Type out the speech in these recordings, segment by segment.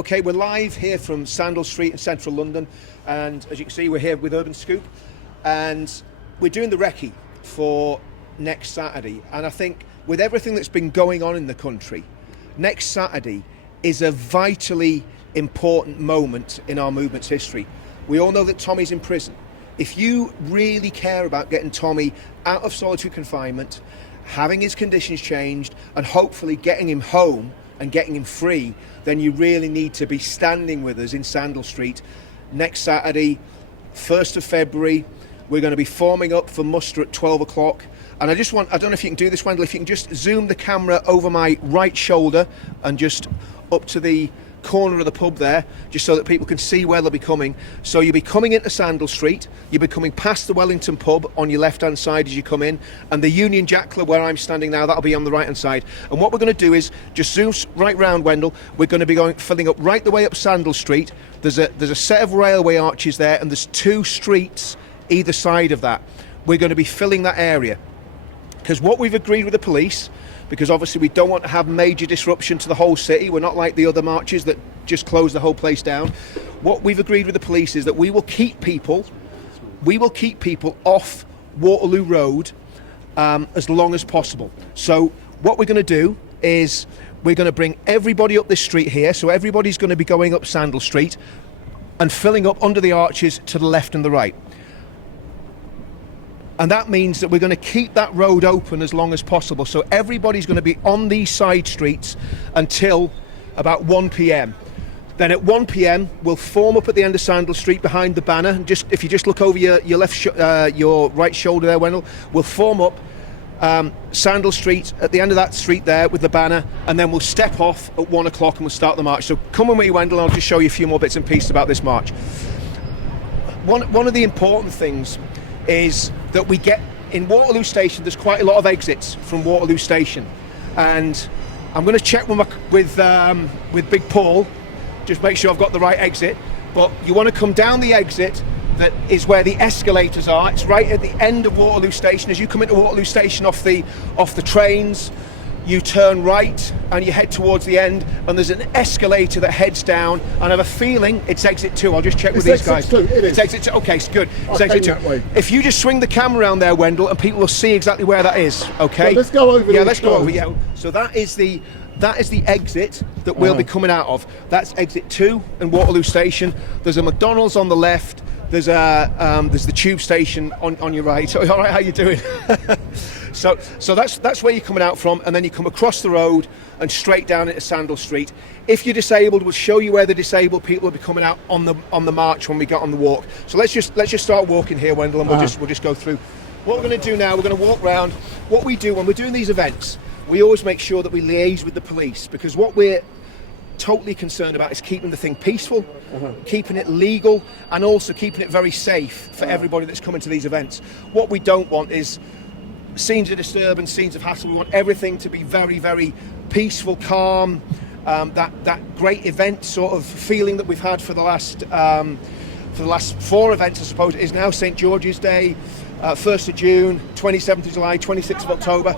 Okay, we're live here from Sandal Street in central London, and as you can see, we're here with Urban Scoop, and we're doing the recce for next Saturday. And I think with everything that's been going on in the country, next Saturday is a vitally important moment in our movement's history. We all know that Tommy's in prison. If you really care about getting Tommy out of solitary confinement, having his conditions changed, and hopefully getting him home and getting him free, then you really need to be standing with us in Sandal Street next Saturday, 1st of February. We're going to be forming up for muster at 12 o'clock. And I don't know if you can do this, Wendell, if you can just zoom the camera over my right shoulder and just up to the corner of the pub there, just so that people can see where they'll be coming. So you'll be coming into Sandal Street, you'll be coming past the Wellington pub on your left hand side as you come in, and the Union Jack Club where I'm standing now, that'll be on the right hand side. And what we're going to do is just zoom right round, Wendell. We're going to be filling up right the way up Sandal Street. There's a set of railway arches there, and there's two streets either side of that. We're going to be filling that area, because what we've agreed with the police, because obviously we don't want to have major disruption to the whole city. We're not like the other marches that just close the whole place down. What we've agreed with the police is that we will keep people off Waterloo Road as long as possible. So what we're going to do is we're going to bring everybody up this street here. So everybody's going to be going up Sandal Street and filling up under the arches to the left and the right. And that means that we're going to keep that road open as long as possible. So everybody's going to be on these side streets until about 1 p.m. Then at 1 p.m. we'll form up at the end of Sandal Street behind the banner. And if you just look over your right shoulder there, Wendell, we'll form up Sandal Street at the end of that street there with the banner, and then we'll step off at 1 o'clock and we'll start the march. So come on with me, Wendell, and I'll just show you a few more bits and pieces about this march. One of the important things is that we get in Waterloo Station. There's quite a lot of exits from Waterloo Station, and I'm going to check with Big Paul, just make sure I've got the right exit. But you want to come down the exit that is where the escalators are. It's right at the end of Waterloo Station. As you come into Waterloo Station off the trains, you turn right and you head towards the end, and there's an escalator that heads down, and I have a feeling it's exit 2. I'll just check with these guys. It's exit 2. Okay, good. It's exit 2. If you just swing the camera around there, Wendell, and people will see exactly where that is. Okay. So let's go over. Yeah, let's go over. Yeah. So that is the exit that we'll be coming out of. That's exit 2 in Waterloo Station. There's a McDonald's on the left. There's the tube station on your right. So, all right, how you doing? So that's where you're coming out from, and then you come across the road and straight down into Sandal Street. If you're disabled, we'll show you where the disabled people will be coming out on the march when we get on the walk. So let's just start walking here, Wendell, and we'll just go through. What we're going to do now, we're going to walk round. What we do when we're doing these events, we always make sure that we liaise with the police, because what we're totally concerned about is keeping the thing peaceful, keeping it legal, and also keeping it very safe for everybody that's coming to these events. What we don't want is scenes of disturbance, scenes of hassle. We want everything to be very, very peaceful, calm, that great event sort of feeling that we've had for the last 4 events, I suppose. It is now St George's Day, 1st of June, 27th of July, 26th of October.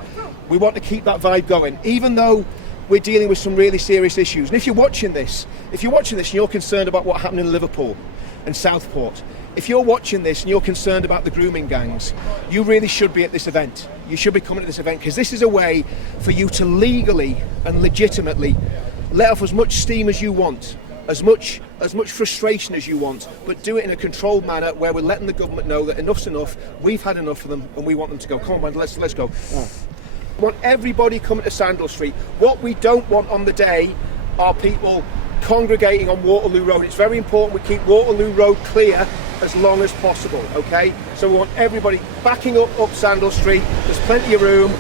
We want to keep that vibe going, even though we're dealing with some really serious issues. And if you're watching this and you're concerned about what happened in Liverpool and Southport, if you're watching this and you're concerned about the grooming gangs, you really should be at this event. You should be coming to this event, because this is a way for you to legally and legitimately let off as much steam as you want, as much frustration as you want, but do it in a controlled manner where we're letting the government know that enough's enough, we've had enough of them, and we want them to go. Come on, man, let's go. We want everybody coming to Sandal Street. What we don't want on the day are people congregating on Waterloo Road. It's very important we keep Waterloo Road clear as long as possible, okay? So we want everybody backing up Sandal Street. There's plenty of room.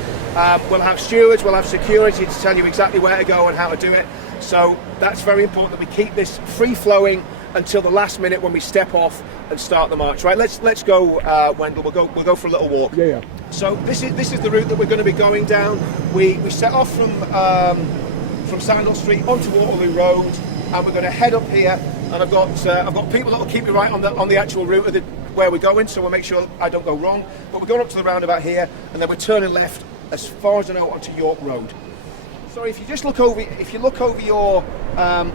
We'll have stewards, we'll have security to tell you exactly where to go and how to do it. So that's very important that we keep this free-flowing until the last minute when we step off and start the march. Right, let's go, Wendell. We'll go for a little walk. Yeah. So this is the route that we're going to be going down. We set off from Sandal Street onto Waterloo Road, and we're going to head up here. And I've got people that will keep me right on the actual route of where we're going, so we'll make sure I don't go wrong. But we're going up to the roundabout here, and then we're turning left as far as I know onto York Road. So if you just look over, your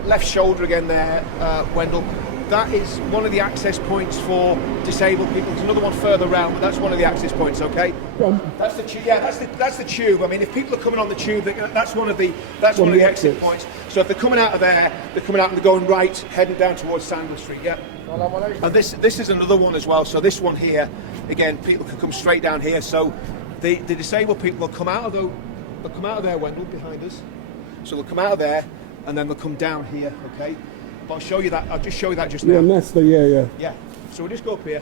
left shoulder again there, Wendell, that is one of the access points for disabled people. There's another one further round, but that's one of the access points. Okay. That's the tube. Yeah, that's the tube. I mean, if people are coming on the tube, that's one of the exit points. So if they're coming out of there, they're coming out and they're going right, heading down towards Sandal Street. Yeah. And this is another one as well. So this one here, again, people can come straight down here. So the disabled people will come out of there, Wendell, behind us. So they'll come out of there, and then they'll come down here. Okay. But I'll show you that. I'll just show you that just now. Yeah, that's the yeah. Yeah. So we'll just go up here.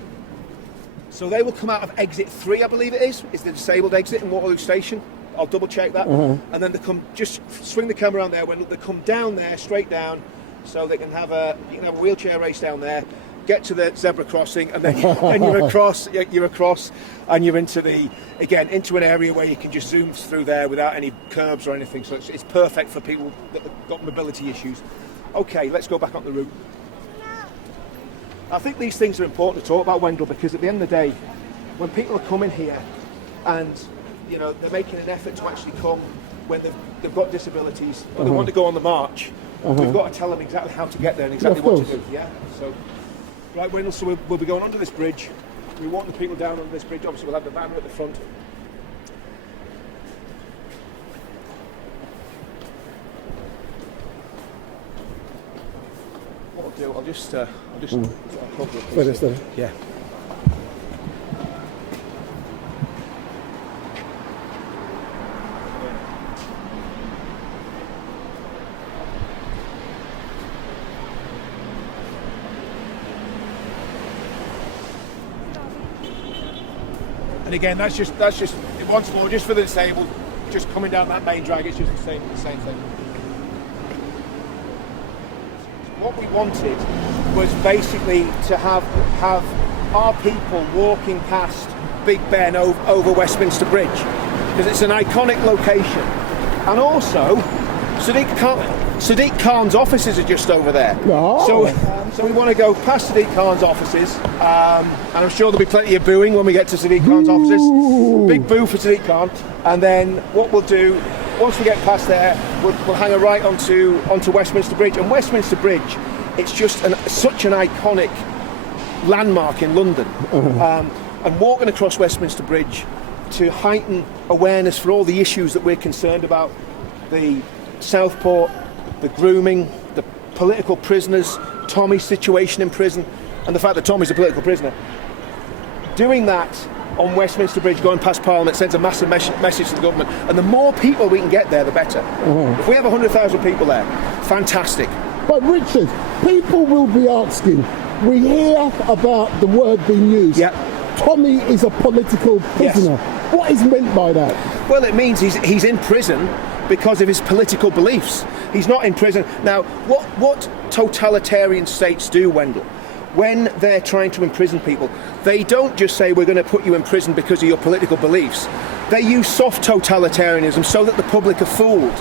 So they will come out of exit 3, I believe it is the disabled exit in Waterloo Station. I'll double check that. And then they come, just swing the camera around there. When they come down there, straight down, so they can have a wheelchair race down there. Get to the zebra crossing, and then you're across, and you're into an area where you can just zoom through there without any curbs or anything. So it's perfect for people that have got mobility issues. Okay, let's go back on the route. I think these things are important to talk about, Wendell, because at the end of the day, when people are coming here and they're making an effort to actually come when they've got disabilities, or they want to go on the march, we've got to tell them exactly how to get there and exactly what to do. Yeah. So, right, Wendell. So we'll be going under this bridge. We want the people down under this bridge. Obviously, we'll have the banner at the front. I'll just cover it. Yeah. And again, that's just once more, just for the disabled, just coming down that main drag. It's just the same thing. What we wanted was basically to have our people walking past Big Ben over Westminster Bridge, because it's an iconic location. And also, Sadiq Khan's offices are just over there. So we want to go past Sadiq Khan's offices, and I'm sure there'll be plenty of booing when we get to Sadiq Khan's offices. Big boo for Sadiq Khan. And then what we'll do, once we get past there, we'll hang a right onto Westminster Bridge. And Westminster Bridge, it's just such an iconic landmark in London. And walking across Westminster Bridge to heighten awareness for all the issues that we're concerned about, the Southport, the grooming, the political prisoners, Tommy's situation in prison, and the fact that Tommy's a political prisoner. Doing that on Westminster Bridge, going past Parliament, sends a massive message to the government. And the more people we can get there, the better. If we have 100,000 people there, fantastic. But Richard, people will be asking, we hear about the word being used. Yeah. Tommy is a political prisoner. Yes. What is meant by that? Well, it means he's in prison because of his political beliefs. He's not in prison. Now, what totalitarian states do, Wendell, when they're trying to imprison people, they don't just say, we're going to put you in prison because of your political beliefs. They use soft totalitarianism so that the public are fooled.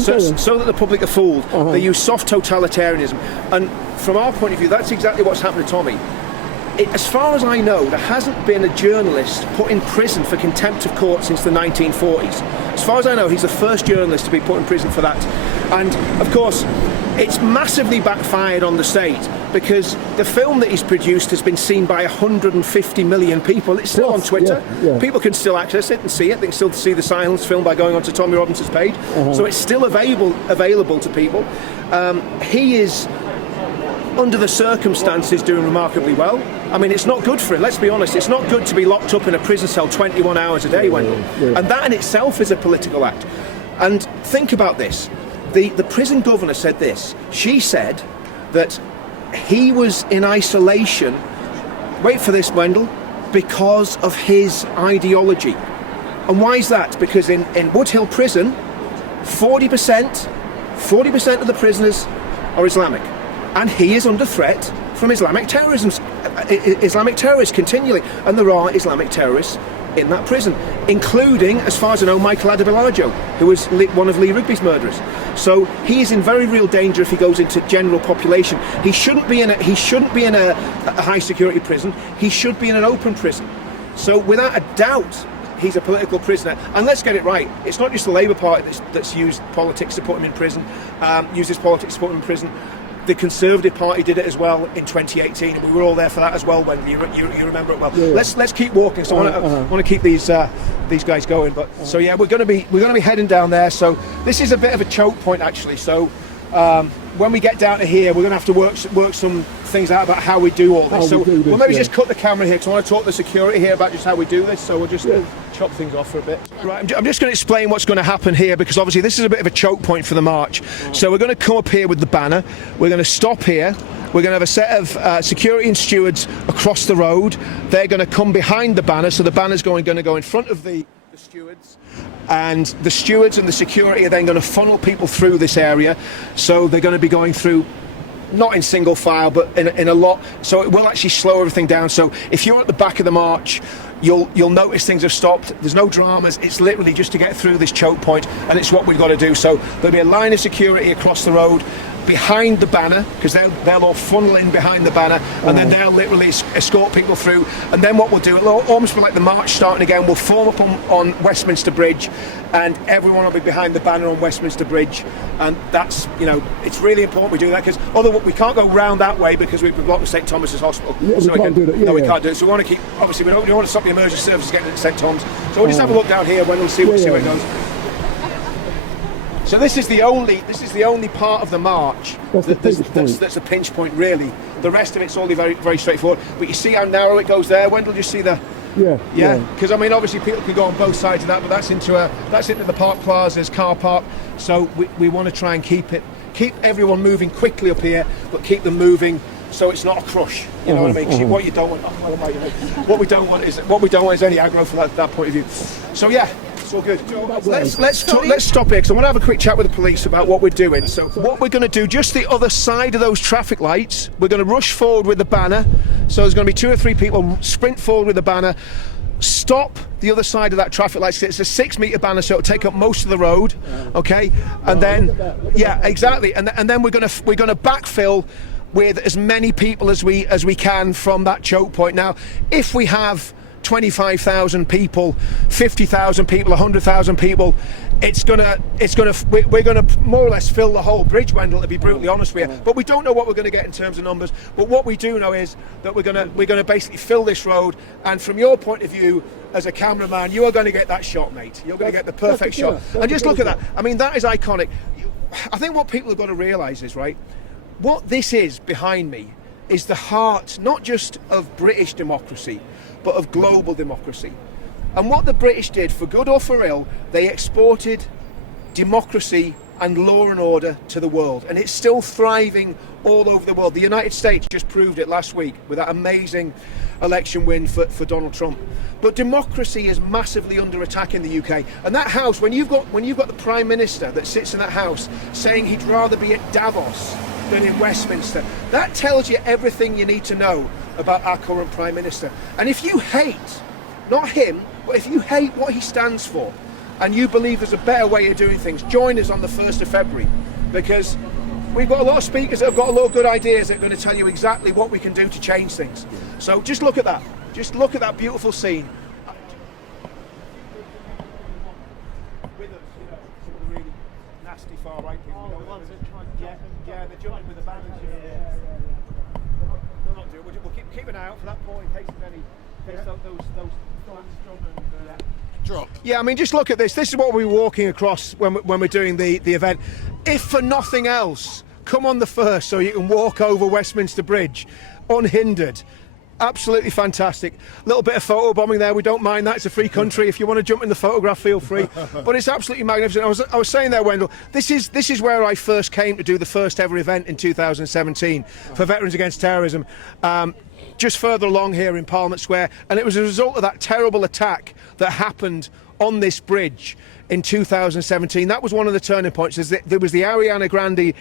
So that the public are fooled. They use soft totalitarianism. And from our point of view, that's exactly what's happened to Tommy. As far as I know, there hasn't been a journalist put in prison for contempt of court since the 1940s. As far as I know, he's the first journalist to be put in prison for that. And, of course, it's massively backfired on the state, because the film that he's produced has been seen by 150 million people. It's still on Twitter. Yeah. People can still access it and see it. They can still see the Silence film by going onto Tommy Robinson's page. So it's still available to people. He is, under the circumstances, doing remarkably well. I mean, it's not good for him, let's be honest. It's not good to be locked up in a prison cell 21 hours a day, Wendell. And that in itself is a political act. And think about this. The prison governor said this. She said that he was in isolation, wait for this, Wendell, because of his ideology. And why is that? Because in Woodhill Prison, 40% of the prisoners are Islamic. And he is under threat from Islamic terrorism, Islamic terrorists continually. And there are Islamic terrorists in that prison, including, as far as I know, Michael Adebayo, who was one of Lee Rigby's murderers. So he is in very real danger if he goes into general population. He shouldn't be in a high security prison. He should be in an open prison. So without a doubt, he's a political prisoner. And let's get it right, it's not just the Labour Party that's used politics to put him in prison, uses politics to put him in prison. The Conservative Party did it as well in 2018, and we were all there for that as well. When you remember it well. Yeah. Let's keep walking. So I want to keep these guys going. But so yeah, we're going to be heading down there. So this is a bit of a choke point actually. So when we get down to here, we're going to have to work some things out about how we do all this. We'll maybe just cut the camera here because I want to talk to the security here about just how we do this. So we'll just chop things off for a bit. Right, I'm just going to explain what's going to happen here because obviously this is a bit of a choke point for the march. So we're going to come up here with the banner. We're going to stop here. We're going to have a set of security and stewards across the road. They're going to come behind the banner. So the banner's going to go in front of the stewards, and the stewards and the security are then going to funnel people through this area. So they're going to be going through not in single file but in a lot, so it will actually slow everything down. So if you're at the back of the march, you'll notice things have stopped. There's no dramas, it's literally just to get through this choke point, and it's what we've got to do. So there'll be a line of security across the road behind the banner because they'll all funnel in behind the banner, and then they'll literally escort people through. And then what we'll do, it'll almost be like the march starting again. We'll form up on Westminster Bridge, and everyone will be behind the banner on Westminster Bridge. And that's, it's really important we do that because otherwise we can't go round that way because we've blocked St Thomas's Hospital. Yeah, we can't do that. No, we can't do it. So we want to keep, obviously we don't want to stop the emergency services getting to St Thomas. So we'll just have a look down here when we'll see where it goes. So this is the only part of the march that's a pinch point really. The rest of it's all very, very straightforward. But you see how narrow it goes there, Wendell? Do you see the? Yeah. Because I mean, obviously people can go on both sides of that, but that's into the Park Plaza's car park. So we want to try and keep everyone moving quickly up here, but keep them moving so it's not a crush. You know what I mean? 'Cause what you don't want, what we don't want is any aggro from that point of view. So yeah. It's all good. Let's stop here because I want to have a quick chat with the police about what we're doing. So what we're going to do, just the other side of those traffic lights, we're going to rush forward with the banner. So there's going to be 2 or 3 people sprint forward with the banner, stop the other side of that traffic light. It's a 6-metre banner, so it'll take up most of the road. Okay, and then exactly, and then we're going to backfill with as many people as we can from that choke point. Now, if we have 25,000 people, 50,000 people, 100,000 people, we're gonna more or less fill the whole bridge, Wendell, to be brutally honest with you. But we don't know what we're going to get in terms of numbers. But what we do know is that we're gonna basically fill this road. And from your point of view as a cameraman, you are going to get that shot, mate. You're going to get the perfect shot. And just look at that. I mean, that is iconic. I think what people have got to realise is, right, what this is behind me is the heart, not just of British democracy, but of global democracy. And what the British did, for good or for ill, they exported democracy and law and order to the world, and it's still thriving all over the world. The United States just proved it last week with that amazing election win for Donald Trump. But democracy is massively under attack in the UK, and that house, when you've got the Prime Minister that sits in that house saying he'd rather be at Davos than in Westminster, that tells you everything you need to know about our current Prime Minister. And if you hate, not him, but if you hate what he stands for, and you believe there's a better way of doing things, join us on the 1st of February, because we've got a lot of speakers that have got a lot of good ideas that are going to tell you exactly what we can do to change things. So just look at that. Just look at that beautiful scene. With us, some of the really nasty far right people. The ones that try to jump they're jumping with the banners. They'll not do it. We'll keep an eye out for that point in case there's any. Those drop. Yeah, I mean, just look at this. This is what we're walking across when we're doing the event. If for nothing else, come on the 1st so you can walk over Westminster Bridge unhindered. Absolutely fantastic. A little bit of photo bombing there. We don't mind that. It's a free country. If you want to jump in the photograph, feel free. But it's absolutely magnificent. I was saying there, Wendell, this is where I first came to do the first ever event in 2017 for Veterans Against Terrorism. Just further along here in Parliament Square, and it was a result of that terrible attack that happened on this bridge in 2017. That was one of the turning points. There was the Ariana Grande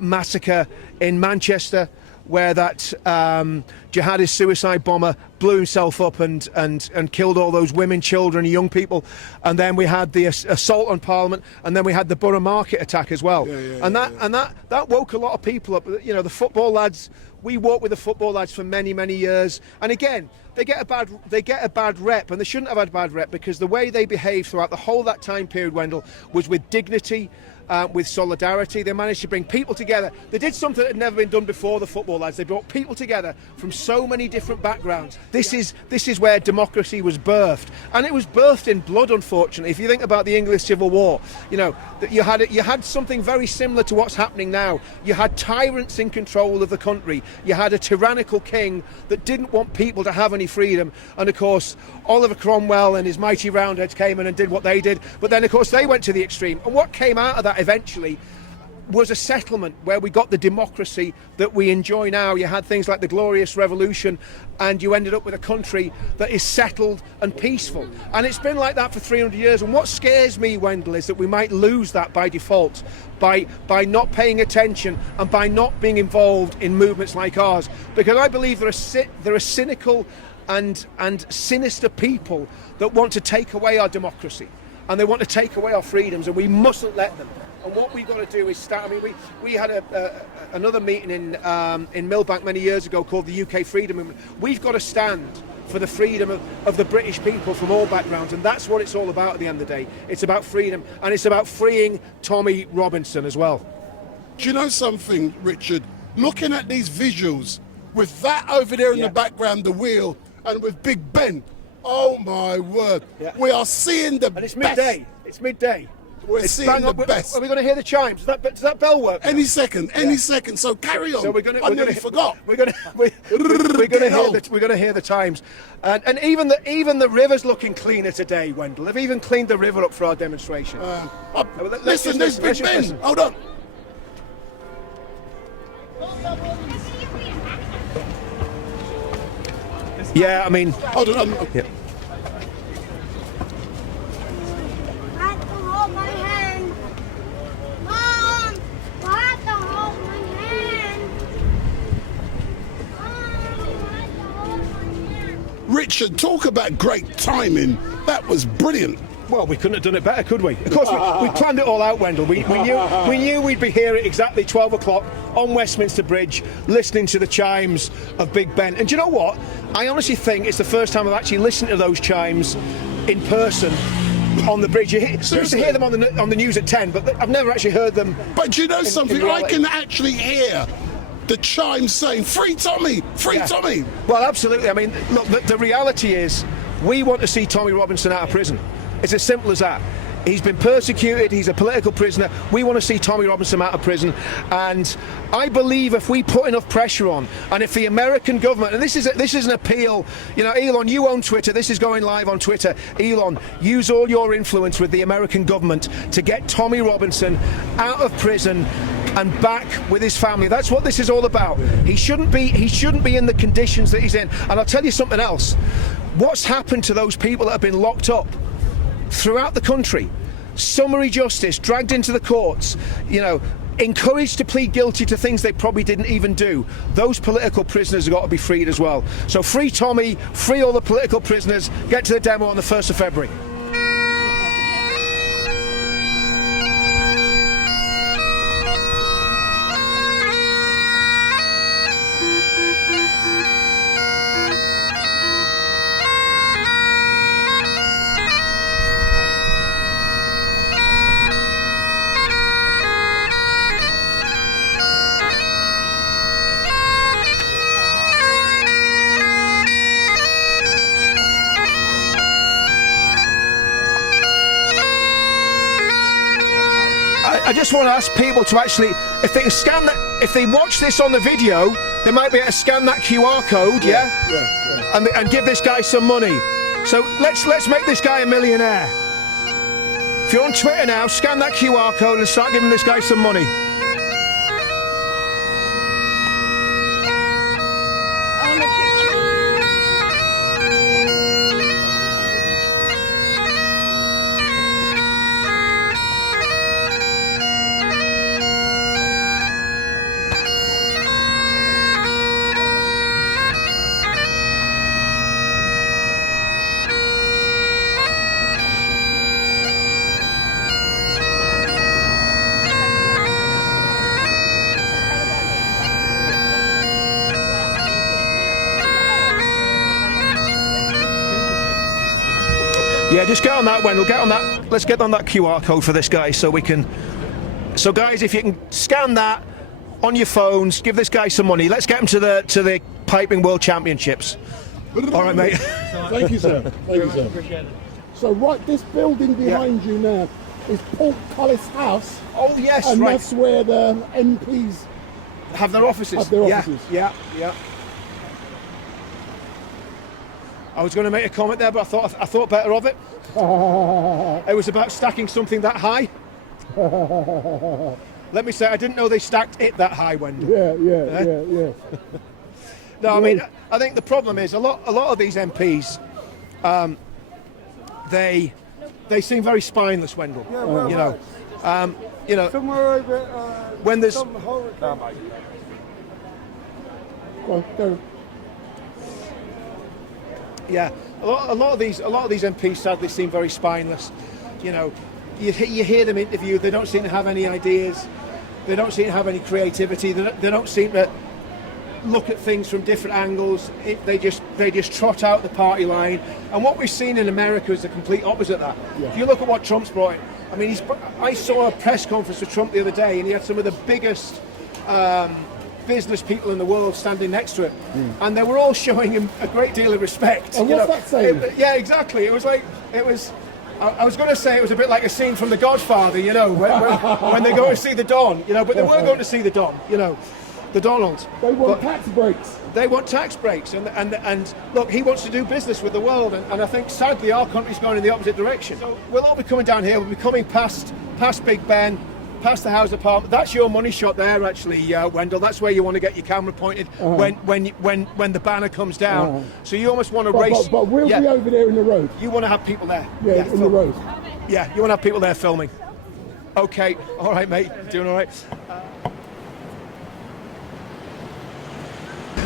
massacre in Manchester, where that jihadist suicide bomber blew himself up and killed all those women, children, young people. And then we had the assault on Parliament, and then we had the Borough Market attack as well. That woke a lot of people up. You know, the football lads. We worked with the football lads for many, many years, and again, they get a bad rep, and they shouldn't have had a bad rep, because the way they behaved throughout the whole of that time period, Wendell, was with dignity, with solidarity. They managed to bring people together. They did something that had never been done before, the football lads. They brought people together from so many different backgrounds. This is where democracy was birthed, and it was birthed in blood, unfortunately. If you think about the English Civil War, you know, that you had something very similar to what's happening now. You had tyrants in control of the country. You had a tyrannical king that didn't want people to have any freedom, and of course Oliver Cromwell and his mighty Roundheads came in and did what they did, but then of course they went to the extreme, and what came out of that eventually was a settlement where we got the democracy that we enjoy now. You had things like the Glorious Revolution, and you ended up with a country that is settled and peaceful. And it's been like that for 300 years. And what scares me, Wendell, is that we might lose that by default, by not paying attention and by not being involved in movements like ours. Because I believe there are cynical and sinister people that want to take away our democracy, and they want to take away our freedoms, and we mustn't let them. And what we've got to do is start. I mean, we had another meeting in Millbank many years ago called the UK Freedom Movement. We've got to stand for the freedom of the British people from all backgrounds, and that's what it's all about at the end of the day. It's about freedom, and it's about freeing Tommy Robinson as well. Do you know something, Richard? Looking at these visuals, with that over there in the background, the wheel, and with Big Ben, oh my word, we are seeing the best. And it's midday. It's midday. We're seeing the best. Are we going to hear the chimes? Does that bell work? Any second. So carry on. So I nearly forgot. We're going to hear the chimes, and even the river's looking cleaner today, Wendell. They've even cleaned the river up for our demonstration. Listen, there's Big Ben. Hold on. Yeah, I mean. Hold on. Yeah. Richard, talk about great timing. That was brilliant. Well, we couldn't have done it better, could we? Of course, we planned it all out, Wendell. We knew we'd be here at exactly 12 o'clock on Westminster Bridge, listening to the chimes of Big Ben. And do you know what? I honestly think it's the first time I've actually listened to those chimes in person on the bridge. You used to hear them on the news at 10, but I've never actually heard them. But do you know something? I can actually hear the chimes saying, "Free Tommy! Free Tommy!" Well, absolutely. I mean, look, the reality is we want to see Tommy Robinson out of prison. It's as simple as that. He's been persecuted, he's a political prisoner. We want to see Tommy Robinson out of prison. And I believe if we put enough pressure on, and if the American government, and this is an appeal, you know, Elon, you own Twitter, this is going live on Twitter. Elon, use all your influence with the American government to get Tommy Robinson out of prison and back with his family. That's what this is all about. He shouldn't be in the conditions that he's in. And I'll tell you something else. What's happened to those people that have been locked up throughout the country? Summary justice, dragged into the courts, you know, encouraged to plead guilty to things they probably didn't even do. Those political prisoners have got to be freed as well. So free Tommy, free all the political prisoners, get to the demo on the 1st of February. I just want to ask people to actually, if they can scan that, if they watch this on the video, they might be able to scan that QR code, and give this guy some money. So let's make this guy a millionaire. If you're on Twitter now, scan that QR code and start giving this guy some money. Yeah, just get on that, Wendell. Get on that. Let's get on that QR code for this guy so we can. So, guys, if you can scan that on your phones, give this guy some money. Let's get him to the Piping World Championships. All right, mate. Thank you, sir. Thank you, sir. Appreciate it. So, right, this building behind you now is Portcullis House. Oh, yes, and right. that's where the MPs Have their offices. have their offices. Yeah. I was going to make a comment there, but I thought better of it. It was about stacking something that high. Let me say, I didn't know they stacked it that high, Wendell. Yeah. No, I mean, I think the problem is a lot of these MPs, they seem very spineless, Wendell. Yeah, well, you know, somewhere over when there's some hurricane. Go. yeah, a lot of these MPs sadly seem very spineless. You know, you hear them interviewed, they don't seem to have any ideas, they don't seem to have any creativity, they don't seem to look at things from different angles. They just trot out the party line, and what we've seen in America is the complete opposite of that. Yeah. If you look at what Trump's brought in, I mean, I saw a press conference with Trump the other day, and he had some of the biggest business people in the world standing next to him, and they were all showing him a great deal of respect. And what's that saying? Yeah, exactly. It was. I was going to say it was a bit like a scene from The Godfather, you know, when they go to see the Don, you know, but they were going to see the Don, you know, the Donald. They want tax breaks. They want tax breaks, and look, he wants to do business with the world, and I think sadly our country's going in the opposite direction. So we'll all be coming down here. We'll be coming past Big Ben, past the House of Parliament. That's your money shot there, actually, Wendell. That's where you want to get your camera pointed when the banner comes down. So you almost want to race. But we'll be over there in the road. You want to have people there. Yeah, in the road. Yeah, you want to have people there filming. Okay, all right, mate. Doing all right.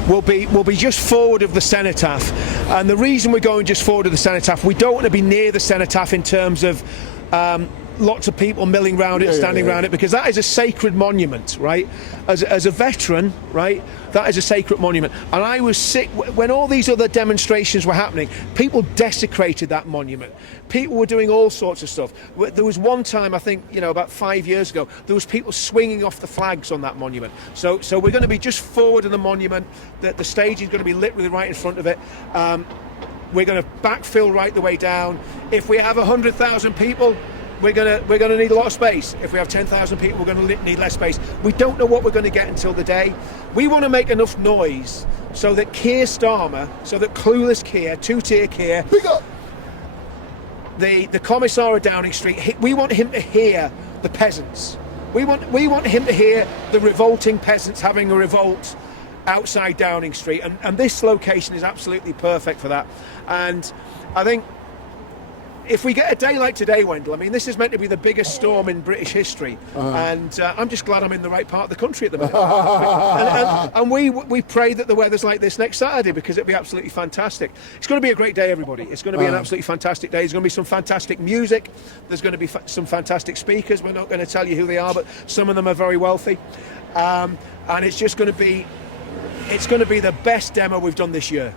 We'll be just forward of the cenotaph, and the reason we're going just forward of the cenotaph, we don't want to be near the cenotaph in terms of lots of people milling around it, standing around it, because that is a sacred monument, right? As a veteran, right, that is a sacred monument. And I was sick when all these other demonstrations were happening. People desecrated that monument. People were doing all sorts of stuff. There was one time, I think, you know, about 5 years ago, there was people swinging off the flags on that monument. So we're going to be just forward of the monument. The stage is going to be literally right in front of it. We're going to backfill right the way down. If we have 100,000 people, we're gonna need a lot of space. If we have 10,000 people, we're going to need less space. We don't know what we're going to get until the day. We want to make enough noise so that Keir Starmer, so that clueless Keir, two-tier Keir, Big up. the Commissar of Downing Street, we want him to hear the peasants. We want him to hear the revolting peasants having a revolt outside Downing Street, and this location is absolutely perfect for that. And I think if we get a day like today, Wendell, I mean, this is meant to be the biggest storm in British history, and I'm just glad I'm in the right part of the country at the moment. and we pray that the weather's like this next Saturday, because it'll be absolutely fantastic. It's going to be a great day, everybody. It's going to be an absolutely fantastic day. There's going to be some fantastic music. There's going to be some fantastic speakers. We're not going to tell you who they are, but some of them are very wealthy. And it's just going to be, the best demo we've done this year.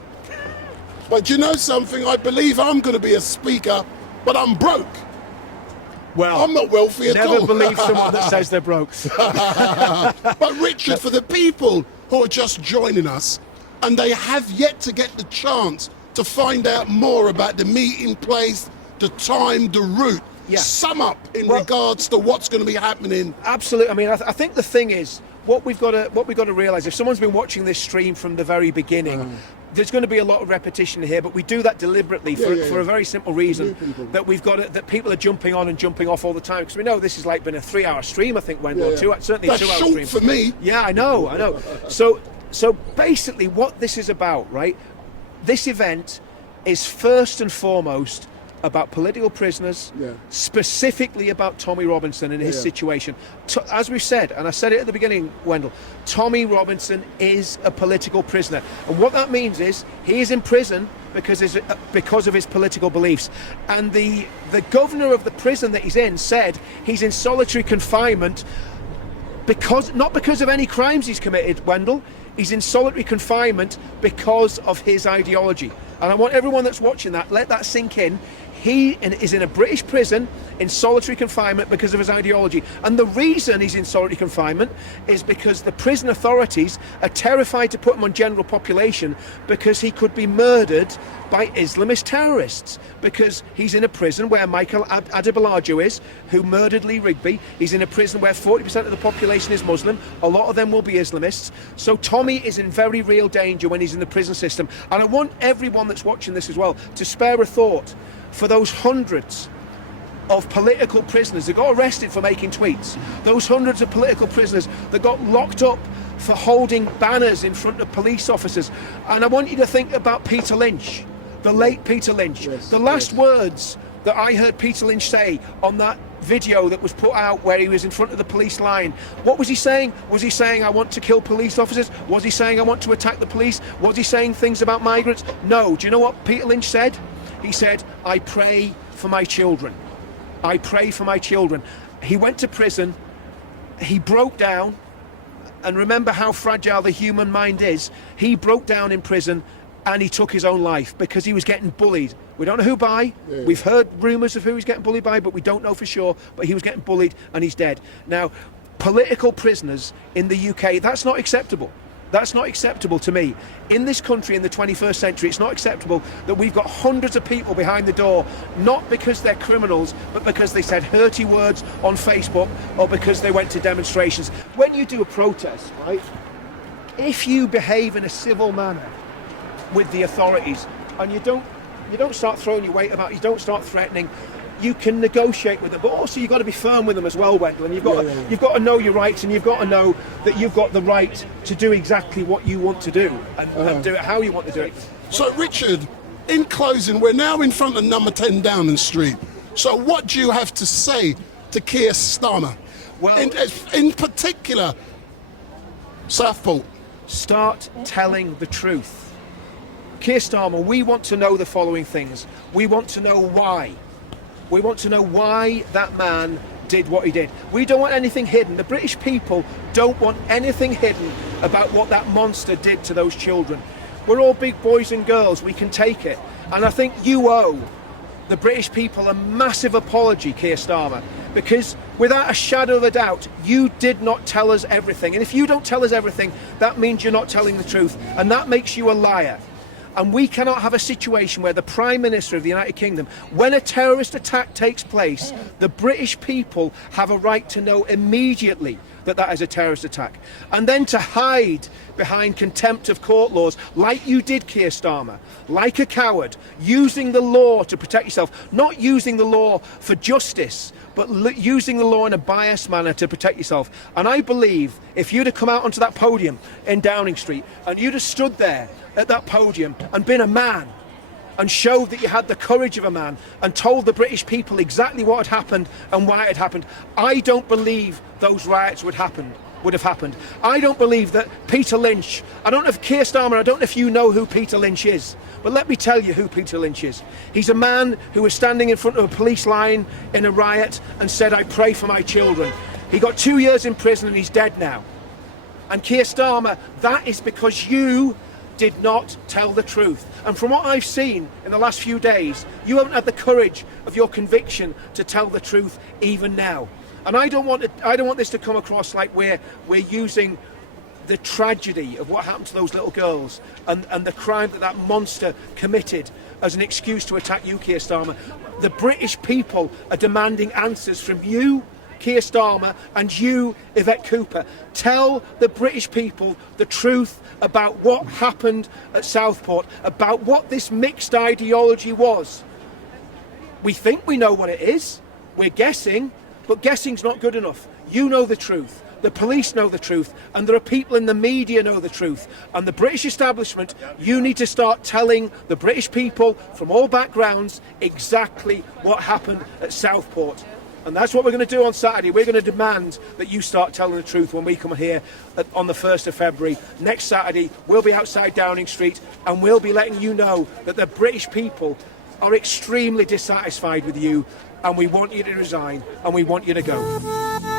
But you know something? I believe I'm going to be a speaker, but I'm broke. Well, I'm not wealthy at all. Never believe someone that says they're broke. But Richard, for the people who are just joining us, and they have yet to get the chance to find out more about the meeting place, the time, the route, sum up in regards to what's going to be happening. Absolutely. I mean, I think the thing is, what we've got to realise, if someone's been watching this stream from the very beginning, there's going to be a lot of repetition here, but we do that deliberately for a very simple reason, that that people are jumping on and jumping off all the time, because we know this has like been a 3-hour stream, I think, Wendell, certainly That's a 2-hour short stream for me. Yeah, I know. So basically, what this is about, right? This event is first and foremost about political prisoners, specifically about Tommy Robinson and his situation. As we said, and I said it at the beginning, Wendell, Tommy Robinson is a political prisoner. And what that means is he is in prison because of his political beliefs. And the governor of the prison that he's in said he's in solitary confinement not because of any crimes he's committed, Wendell. He's in solitary confinement because of his ideology. And I want everyone that's watching that, let that sink in. he is in a British prison in solitary confinement because of his ideology. And the reason he's in solitary confinement is because the prison authorities are terrified to put him on general population because he could be murdered by Islamist terrorists, because he's in a prison where Michael Adebayo is, who murdered Lee Rigby. He's in a prison where 40% of the population is Muslim. A lot of them will be Islamists. So Tommy is in very real danger when he's in the prison system. And I want everyone that's watching this as well to spare a thought for those hundreds of political prisoners that got arrested for making tweets, those hundreds of political prisoners that got locked up for holding banners in front of police officers. And I want you to think about Peter Lynch, the late Peter Lynch. Yes, the last words that I heard Peter Lynch say on that video that was put out where he was in front of the police line, what was he saying? Was he saying, I want to kill police officers? Was he saying, I want to attack the police? Was he saying things about migrants? No. Do you know what Peter Lynch said? He said, I pray for my children. I pray for my children. He went to prison, he broke down, and remember how fragile the human mind is. He broke down in prison and he took his own life because he was getting bullied. We don't know who by. Yeah. We've heard rumours of who he's getting bullied by, but we don't know for sure. But he was getting bullied and he's dead. Now, political prisoners in the UK, that's not acceptable. That's not acceptable to me. In this country in the 21st century, it's not acceptable that we've got hundreds of people behind the door, not because they're criminals, but because they said hurty words on Facebook or because they went to demonstrations. When you do a protest, right, if you behave in a civil manner with the authorities and you don't start throwing your weight about, you don't start threatening, you can negotiate with them, but also you've got to be firm with them as well, Wendell. And you've got to know your rights, and you've got to know that you've got the right to do exactly what you want to do and do it how you want to do it. So, Richard, in closing, we're now in front of number 10 Downing Street. So, what do you have to say to Keir Starmer? Well, in particular, Southport. Start telling the truth. Keir Starmer, we want to know the following things. We want to know why. We want to know why that man did what he did. We don't want anything hidden. The British people don't want anything hidden about what that monster did to those children. We're all big boys and girls. We can take it. And I think you owe the British people a massive apology, Keir Starmer, because without a shadow of a doubt, you did not tell us everything. And if you don't tell us everything, that means you're not telling the truth. And that makes you a liar. And we cannot have a situation where the Prime Minister of the United Kingdom, when a terrorist attack takes place, the British people have a right to know immediately that that is a terrorist attack. And then to hide behind contempt of court laws, like you did, Keir Starmer, like a coward, using the law to protect yourself, not using the law for justice, but using the law in a biased manner to protect yourself. And I believe if you'd have come out onto that podium in Downing Street and you'd have stood there at that podium and been a man and showed that you had the courage of a man and told the British people exactly what had happened and why it had happened, I don't believe those riots would have happened. I don't believe that Peter Lynch, I don't know if Keir Starmer, I don't know if you know who Peter Lynch is, but let me tell you who Peter Lynch is. He's a man who was standing in front of a police line in a riot and said, I pray for my children. He got 2 years in prison and he's dead now. And Keir Starmer, that is because you did not tell the truth. And from what I've seen in the last few days, you haven't had the courage of your conviction to tell the truth even now. And I don't want this to come across like we're using the tragedy of what happened to those little girls and the crime that monster committed as an excuse to attack you, Keir Starmer. The British people are demanding answers from you, Keir Starmer, and you, Yvette Cooper. Tell the British people the truth about what happened at Southport, about what this mixed ideology was. We think we know what it is. We're guessing, but guessing's not good enough. You know the truth. The police know the truth, and there are people in the media know the truth. And the British establishment, you need to start telling the British people from all backgrounds exactly what happened at Southport. And that's what we're going to do on Saturday. We're going to demand that you start telling the truth when we come here on the 1st of February. Next Saturday, we'll be outside Downing Street and we'll be letting you know that the British people are extremely dissatisfied with you, and we want you to resign and we want you to go.